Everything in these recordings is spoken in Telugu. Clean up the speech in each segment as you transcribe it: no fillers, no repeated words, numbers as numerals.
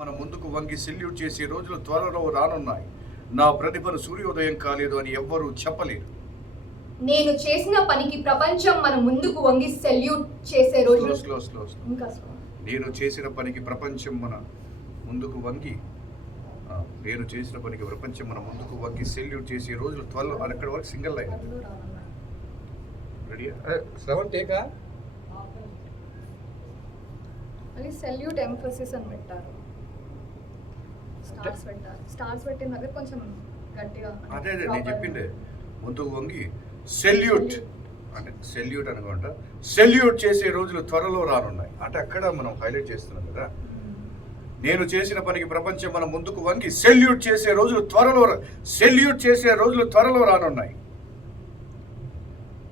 మన ముందుకు వంగి సెల్యూట్ చేసే రోజులు త్వరలో రానున్నాయి. నా ప్రతిభను సూర్యోదయం కాలేదు అని ఎవ్వరూ చెప్పలేరు. నేను చేసిన పనికి ప్రపంచం మన ముందుకు వంగి సెల్యూట్ చేసే రోజులు ఇంకా నేను చేసిన పనికి ప్రపంచం మన ముందుకు వంగి సెల్యూట్ చేసే రోజులు త్వరలో అక్కడ వరకు సింగిల్ లైన్. రెడీ శ్రవణ్ టేకా అది సెల్యూట్ ఎంఫసిస్ అని పెట్టారు. స్టార్స్ పెట్టిన దగ్గర కొంచెం గట్టిగా అదే నేను చెప్పిందే ముందుకు వంగి సెల్యూట్ అంటే సెల్యూట్ అనుకుంటా సెల్యూట్ చేసే రోజులు త్వరలో రానున్నాయి అంటే అక్కడ మనం హైలైట్ చేస్తున్నాం కదా. నేను చేసిన పనికి ప్రపంచం మన ముందుకు వంగి సెల్యూట్ చేసే రోజులు త్వరలో రానున్నాయి.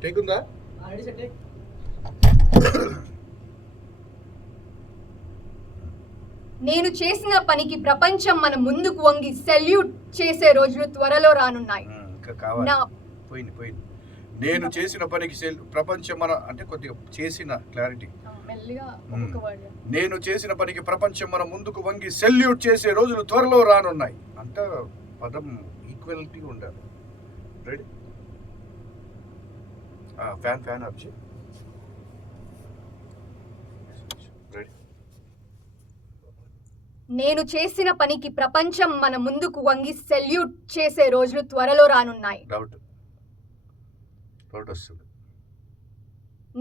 టేకుందా? నేను చేసిన పనికి ప్రపంచం మన ముందుకు వంగి సెల్యూట్ చేసే రోజులు త్వరలో రానున్నాయి. పోయింది. నేను చేసిన పనికి ప్రపంచం మన అంటే కొద్దిగా చేసిన క్లారిటీ. నేను చేసిన పనికి ప్రపంచం మన ముందుకు వంగి సెల్యూట్ చేసే రోజులు త్వరలో రానున్నాయి. అంత పదం ఈక్వాలిటీ ఉండాలి. రెడీ? ఫ్యాన్ ఆఫ్ చేయి. రెడీ? నేను చేసిన పనికి ప్రపంచం మన ముందుకు వంగి సెల్యూట్ చేసే రోజులు త్వరలో రానున్నాయి. డౌట్ వస్తుంది.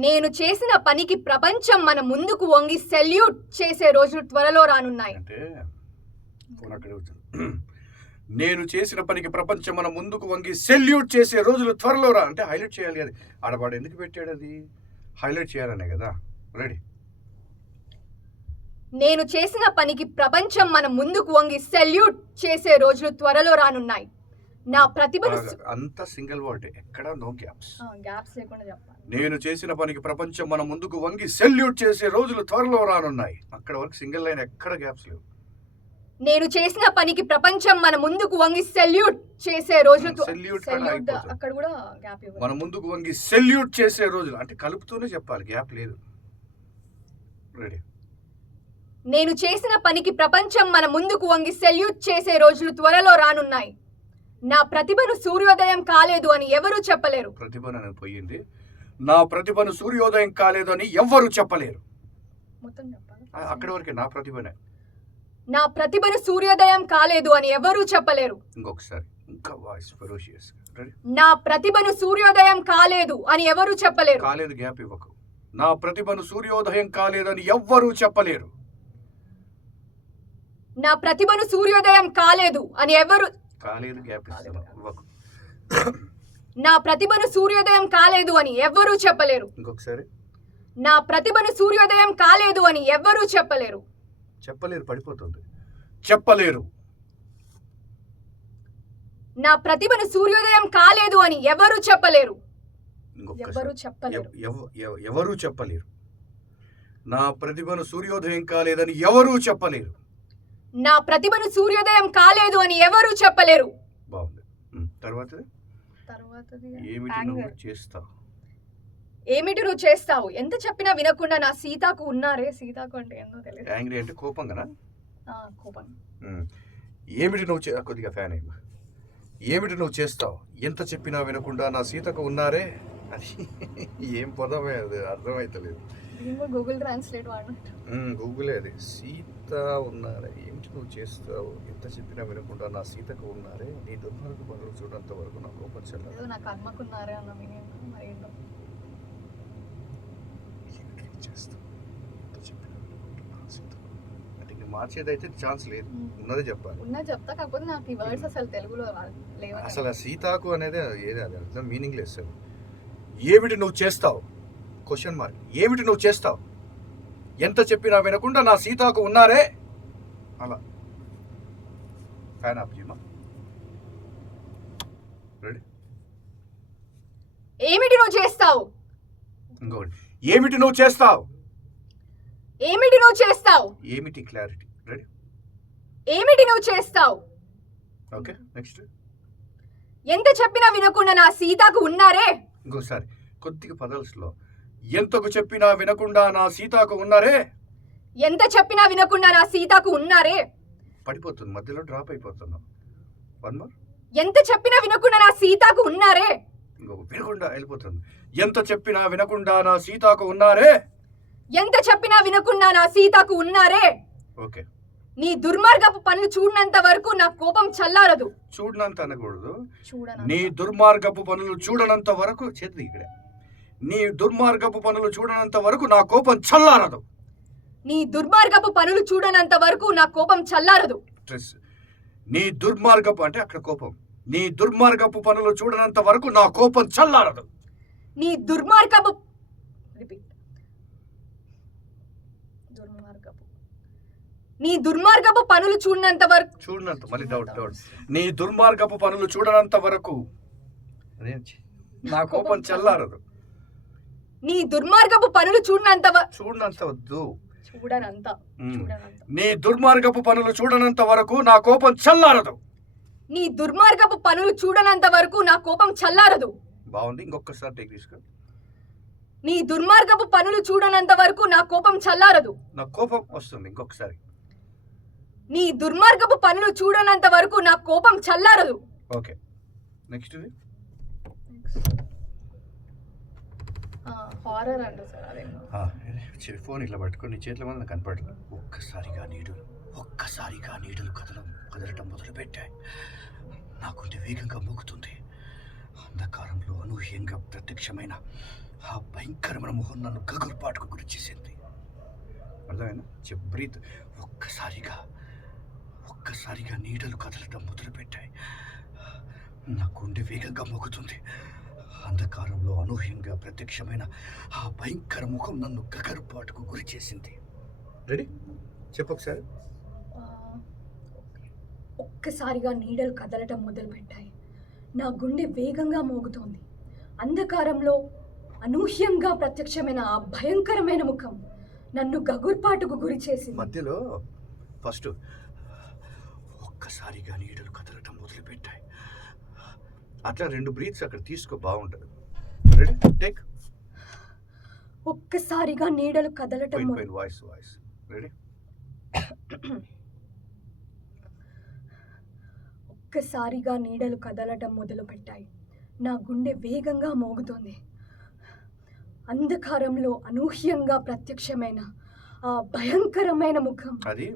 నేను చేసిన పనికి ప్రపంచం మన ముందుకు వంగి సెల్యూట్ చేసే రోజులు త్వరలో రానున్నాయి. అంటే నేను చేసిన పనికి ప్రపంచం మన ముందుకు వంగి సెల్యూట్ చేసే రోజులు త్వరలో అంటే హైలైట్ చేయాలి. అది ఆడవాడు ఎందుకు పెట్టాడు? అది హైలైట్ చేయాలనే కదా. రెడీ? నేను చేసిన పనికి ప్రపంచం మన ముందుకు వంగి సెల్యూట్ చేసే రోజులు త్వరలో రానున్నాయి. నా ప్రతిభను అంత సింగిల్ వర్డ్, ఎక్కడ నో గ్యాప్స్ లేకుండా చెప్పాలి. నేను చేసిన పనికి ప్రపంచం మన ముందుకు వంగి సెల్యూట్ చేసే రోజులు త్వరలో రానున్నాయి. అక్కడ వరకు సింగిల్ లైన్, ఎక్కడ గ్యాప్స్ లేవు. నేను చేసిన పనికి ప్రపంచం మన ముందుకు వంగి సెల్యూట్ చేసే రోజులు అక్కడ కూడా గ్యాప్ ఇవ్వాలి. మన ముందుకు వంగి సెల్యూట్ చేసే రోజులు అంటే కలుపుతూనే చెప్పాలి, గ్యాప్ లేదు. రెడీ? నేను చేసిన పనికి ప్రపంచం మన ముందుకు వంగి సెల్యూట్ చేసే రోజులు త్వరలో రానున్నాయి. నా ప్రతిభను సూర్యోదయం కాలేదు అని ఎవరూ చెప్పలేరు. ప్రతిభను పోయింది. నా ప్రతిభను సూర్యోదయం కాలేదు అని ఎవ్వరూ చెప్పలేరు. మొత్తం చెప్పాలి. అక్కడి వరకే నా ప్రతిభనే. నా ప్రతిభను సూర్యోదయం కాలేదు అని ఎవరూ చెప్పలేరు. ఇంకొకసారి ఇంకా వాయిస్ ఫెరోషియస్. నా ప్రతిభను సూర్యోదయం కాలేదు అని ఎవరూ చెప్పలేరు. కాలేదు గ్యాప్ ఇవ్వకు. నా ప్రతిభను సూర్యోదయం కాలేదు అని ఎవ్వరూ చెప్పలేరు. నా ప్రతిభను సూర్యోదయం కాలేదు అని ఎవరు కాలేదు గ్యాప్ ఇవ్వకు. నా ప్రతిభను సూర్యోదయం కాలేదు అని ఎవ్వరూ చెప్పలేరు. ఇంకొకసారి. నా ప్రతిభను సూర్యోదయం కాలేదు అని ఎవ్వరూ చెప్పలేరు. పడిపోతుంది. చెప్పలేరు. నా ప్రతిభను సూర్యోదయం కాలేదు అని ఎవరూ చెప్పలేరు. ఎవరూ చెప్పలేరు. నా ప్రతిభను సూర్యోదయం కాలేదని ఎవరూ చెప్పలేరు. నా ప్రతిభను సూర్యోదయం కాలేదు అని ఎవరూ చెప్పలేరు. బాగుంది. ఏమిటి నువ్వు చేస్తావు? ఎంత చెప్పినా వినకుండా నా సీతాకు ఉన్నారే. సీతాకు అంటే ఏందో తెలియదు. యాంగ్రీ అంటే కోపం కదా. కోపం. ఏమిటి నువ్వు కొద్దిగా ఫ్యాన్ అయ్యి. ఏమిటి నువ్వు చేస్తావు? ఎంత చెప్పినా వినకుండా నా సీతకు ఉన్నారే. అది ఏం పదమే, అది అర్థమైతలేదు. Google translate వాడినట్టు. గూగులే అది. సీత ఉన్నారే. ఏమిటి నువ్వు చేస్తావు? ఎంత చెప్పినా వినకుండా నా సీతకు ఉన్నారే. నీ దుర్మార్గ పనులు చూడంత వరకు నా కోపం చెల్లదు. నా కర్మకున్నారే అన్న మీనింగ్ మరి ఏంటో. మార్చేది అయితే ఛాన్స్ లేదు. ఉన్నదే చెప్పాలి. చెప్తా, కాకపోతే నాకు ఈ వర్డ్స్ అసలు తెలుగులో లేవు. అసలు సీతాకు అనేది ఏది, అది అర్థం మీనింగ్ లెస్. ఏమిటి నువ్వు చేస్తావు? Question mark. ఏమిటి నువ్వు చేస్తావు? ఎంత చెప్పినా వినకుండా నా సీతాకు ఉన్నారే. అలా ఫ్యాన్ ఆఫ్ చేయమా. రెడీ? ఏమిటి నువ్వు చేస్తావు? ఇంకోటి. ఏమిటి నువ్వు చేస్తావు? ఏమిటి నువ్వు చేస్తావు? ఏమిటి క్లారిటీ. రెడీ? ఏమిటి నువ్వు చేస్తావు? Okay, next. ఎంత చెప్పినా వినకుండా నా సీతాకు ఉన్నారే. ఇంకోసారి కొద్దిగా పదాలు స్లో. ఎంతకు చెప్పినా వినకుండా నా సీతాకు ఉన్నారే. ఎంత చెప్పినా వినకుండా నా సీతాకు ఉన్నారే. పడిపోతుంది, మధ్యలో డ్రాప్ అయిపోతున్నావు. One more. ఎంత చెప్పినా వినకుండా నా సీతాకు ఉన్నారే. ఇంకొక వినకుండా వెళ్ళిపోతుంది. ఎంత చెప్పినా వినకుండా నా సీతాకు ఉన్నారే. ఎంత చెప్పినా వినకుండా నా సీతాకు ఉన్నారే. ఓకే. నీ దుర్మార్గపు పనులు చూడనంత వరకు నా కోపం చల్లారదు. చూడనంత అనకూడదు. నీ దుర్మార్గపు పనులు చూడనంత వరకు, చేతి ఇక్కడే, నీ దుర్మార్గపు పనులు చూడనంత వరకు నా కోపం చల్లారదు. నీ దుర్మార్గపు పనులు చూడనంత వరకు నా కోపం చల్లారదు. నీ దుర్మార్గపు అంటే అక్కడ కోపం. నీ దుర్మార్గపు పనులు చూడనంత వరకు నా కోపం చల్లారదు. నీ దుర్మార్గపు నీ దుర్మార్గపు పనులు చూడనంత వరకు మళ్ళీ డౌట్. నీ దుర్మార్గపు పనులు చూడనంత వరకు నా కోపం చల్లారదు. నీ దుర్మార్గపు పనులు చూడనంత వద్దు. చూడనంత. నీ దుర్మార్గపు పనులు చూడనంత వరకు నా కోపం చల్లారదు. నీ దుర్మార్గపు పనులు చూడనంత వరకు నా కోపం చల్లారదు. బాగుంది, ఇంకొకసారి టేక్ తీసుకో. నీ దుర్మార్గపు పనులు చూడనంత వరకు నా కోపం చల్లారదు. నా కోపం వస్తుంది, ఇంకొకసారి. నీ దుర్మార్గపు పనులు చూడనంత వరకు నా కోపం చల్లారదు. ఓకే, నెక్స్ట్ హారర్ అంట సార్. అదే ఫోన్ ఇట్లా పట్టుకొని నీ చేతిలో మీద కనపడలేదు. ఒక్కసారిగా నీడలు కదలటం మొదలుపెట్టాయి. నాకుంటే వేగంగా మోగుతుంది. అంధకారంలో అనూహ్యంగా ప్రత్యక్షమైన ఆ భయంకరమైన మొహం నన్ను గగురుపాటుకు గురి చేసింది. అర్థమైనా? బ్రీత్. ఒక్కసారిగా నీడలు కదలటం మొదలుపెట్టాయి. నా గుండె వేగంగా మోగుతుంది. అంధకారంలో అనూహ్యంగా ప్రత్యక్షమైన ఆ భయంకర ముఖం నన్ను గగరుపాటుకు గురి చేసింది. రెడీ? చెప్పొకసారి. ఒక్కసారిగా నీడలు కదలటం మొదలుపెట్టాయి. నా గుండె వేగంగా మోగుతోంది. అంధకారంలో అనూహ్యంగా ప్రత్యక్షమైన ఆ భయంకరమైన ముఖం నన్ను గగుర్పాటుకు గురి చేసింది. మధ్యలో ఫస్ట్ ఒక్కసారిగా నీడలు కదలటం మొదలుపెట్టాయి. అట్లా 2 బ్రీత్స్ అక్కడ తీసుకో, బాగుంటుంది. రెడీ? టేక్. ఒక్కసారిగా నీడలు కదలటం వాయిస్. రెడీ? ఒక్కసారిగా నీడలు కదలటం మొదలుపెట్టాయి. నా గుండె వేగంగా మోగుతోంది. అంధకారంలో అనూహ్యంగా ప్రత్యక్షమైన ఆ భయంకరమైన ముఖం. అది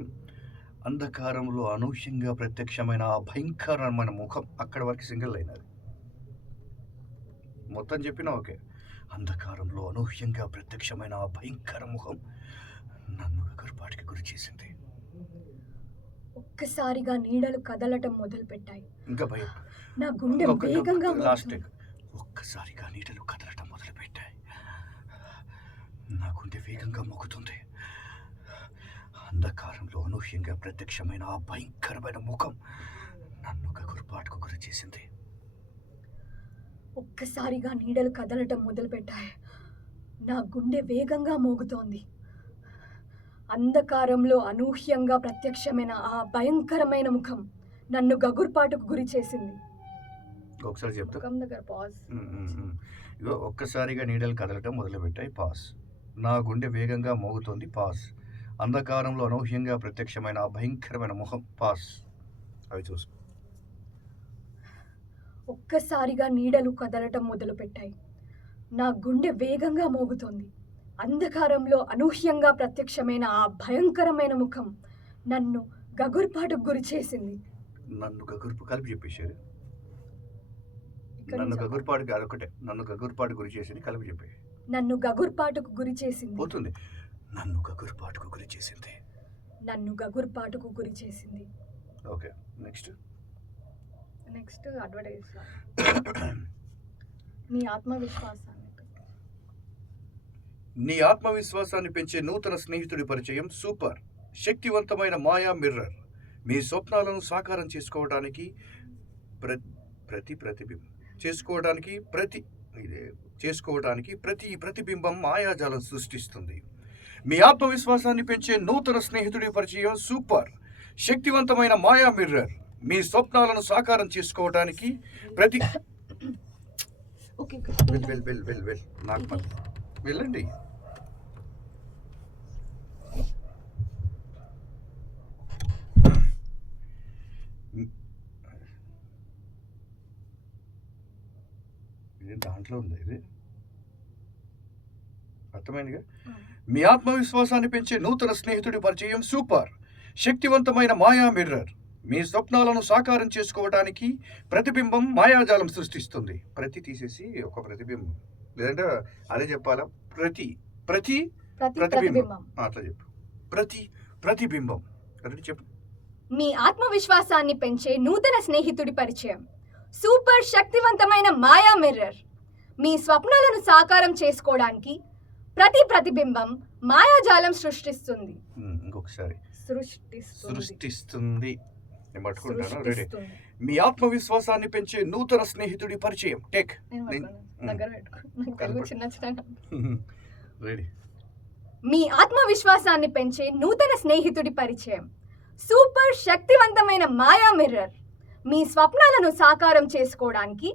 అంధకారంలో అనూహ్యంగా ప్రత్యక్షమైన ఆ భయంకరమైన ముఖం. అక్కడ వరకు సింగిల్ లైన్. అది మొత్తం చెప్పినా ఓకే. అంధకారంలో అనూహ్యంగా ప్రత్యక్షమైన ఆ భయంకర ముఖం నన్ను గగురుపాటుకి గురి చేసింది. ఒక్కసారిగా నీడలు కదలటం మొదలుపెట్టాయి. ఇంకా భయం. నా గుండె వేగంగా లాస్ట్. ఒక్కసారిగా నీడలు కదలటం మొదలుపెట్టాయి. నా గుండె వేగంగా మోగుతుంది. అంధకారంలో అనూహ్యంగా ప్రత్యక్షమైన ఆ భయంకరమైన ముఖం నన్ను గగురుపాటుకు గురి చేసింది. ఒక్కసారిగా నీడలు కదలటం మొదలుపెట్టాయి. నా గుండె వేగంగా మోగుతోంది. అంధకారంలో అనూహ్యంగా ప్రత్యక్షమైన ఆ భయంకరమైన ముఖం నన్ను గగుర్పాటుకు గురి చేసింది. ఒకసారి చెప్తా. ముఖం దగ్గర పాజ్. ఇగో ఒక్కసారిగా నీడలు కదలటం మొదలుపెట్టాయి. పాస్. నా గుండె వేగంగా మోగుతోంది. పాస్. అంధకారంలో అనూహ్యంగా ప్రత్యక్షమైన ఆ భయంకరమైన ముఖం. పాస్. అవి చూసుకో. ఒక్కసారిగా నీడలు కదలటం మొదలుపెట్టాయి. నా గుండె వేగంగా మోగుతోంది. అంధకారంలో అనూహ్యంగా ప్రత్యక్షమైన ఆ భయంకరమైన ముఖం నన్ను గగుర్పాటుకు గురి చేసింది. నన్ను గగుర్పు కలిపి చెప్పేశారు. నన్ను గగుర్పాటుకి అదొకటే. నన్ను గగుర్పాటు గురి చేసింది కలిపి చెప్పే. నన్ను గగుర్పాటుకు గురి చేసింది. పోతుంది. నన్ను గగుర్పాటుకు గురి చేసింది. నన్ను గగుర్పాటుకు గురి చేసింది. Okay, next advertise. నీ ఆత్మవిశ్వాసాన్ని పెంచే నూతన స్నేహితుడి పరిచయం సూపర్. శక్తివంతమైన మాయా మిర్రర్. మీ స్వప్నాలను సాకారం చేసుకోవడానికి ప్రతి ప్రతిబింబం మాయాజాలం సృష్టిస్తుంది. మీ ఆత్మవిశ్వాసాన్ని పెంచే నూతన స్నేహితుడి పరిచయం సూపర్. శక్తివంతమైన మాయా మిర్రర్. మీ స్వప్నాలను సాకారం చేసుకోవడానికి వెళ్ళండి. దాంట్లో ఉంది ఇది. అర్థమైందిగా. మీ ఆత్మవిశ్వాసాన్ని పెంచే నూతన స్నేహితుడి పరిచయం సూపర్ శక్తివంతమైన మాయా మిర్రర్. మీ స్వప్నాలను సాకారం చేసుకోవడానికి ప్రతిబింబం మాయాజాలం సృష్టిస్తుంది. ప్రతి తీసేసి ఒక ప్రతిబింబం, లేదంటే అదే చెప్పాలా, ప్రతి ప్రతి ప్రతిబింబం. అట్లా చెప్పు, ప్రతి ప్రతిబింబం. కరెక్ట్ చెప్పు. మీ ఆత్మవిశ్వాసాన్ని పెంచే నూతన స్నేహితుడి పరిచయం సూపర్ శక్తివంతమైన మాయా మిర్రర్. మీ స్వప్నాలను సాకారం చేసుకోవడానికి ప్రతి ప్రతిబింబం మాయాజాలం సృష్టిస్తుంది. ఇంకొకసారి సృష్టిస్తుంది. సృష్టిస్తుంది. నేను పట్టుకుంటాను. రెడీ. మీ ఆత్మవిశ్వాసాన్ని పెంచే నూతన స్నేహితుడి పరిచయం. టేక్. రెడీ. మీ ఆత్మవిశ్వాసాన్ని పెంచే నూతన స్నేహితుడి పరిచయం సూపర్ శక్తివంతమైన మాయా మిర్రర్. మీ స్వప్నాలను సాకారం చేసుకోవడానికి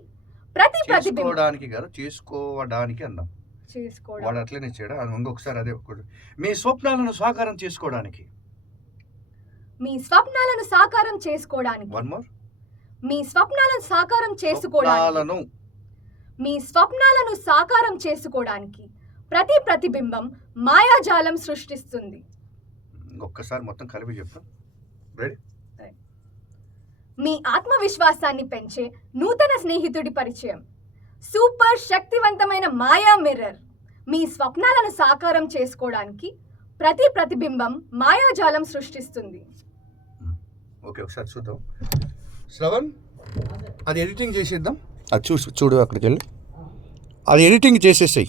ప్రతి ప్రతిబింబం చేసుకోవడానికి అన్నాం. వాడు అట్లనే చేయడం. ఇంకొకసారి అదే ఒకటి. మీ స్వప్నాలను సాకారం చేసుకోవడానికి. మీ స్వప్నాలను సాకారం చేసుకోవడానికి. One more. మీ స్వప్నాలను సాకారం చేసుకోవడానికి. మీ స్వప్నాలను సాకారం చేసుకోవడానికి ప్రతి ప్రతిబింబం మాయాజాలం సృష్టిస్తుంది. ఒక్కసారి మొత్తం కలిపి చెప్తా. రెడీ. మీ ఆత్మవిశ్వాసాన్ని పెంచే నూతన స్నేహితుడి పరిచయం సూపర్ శక్తివంతమైన మాయా మిర్రర్. మీ స్వప్నాలను సాకారం చేసుకోవడానికి ప్రతి ప్రతిబింబం మాయాజాలం సృష్టిస్తుంది. ఓకే, ఒకసారి చూద్దాం. శ్రవణ్, అది ఎడిటింగ్ చేసేద్దాం. అది చూడు, అక్కడికి వెళ్ళి అది ఎడిటింగ్ చేసేసాయి.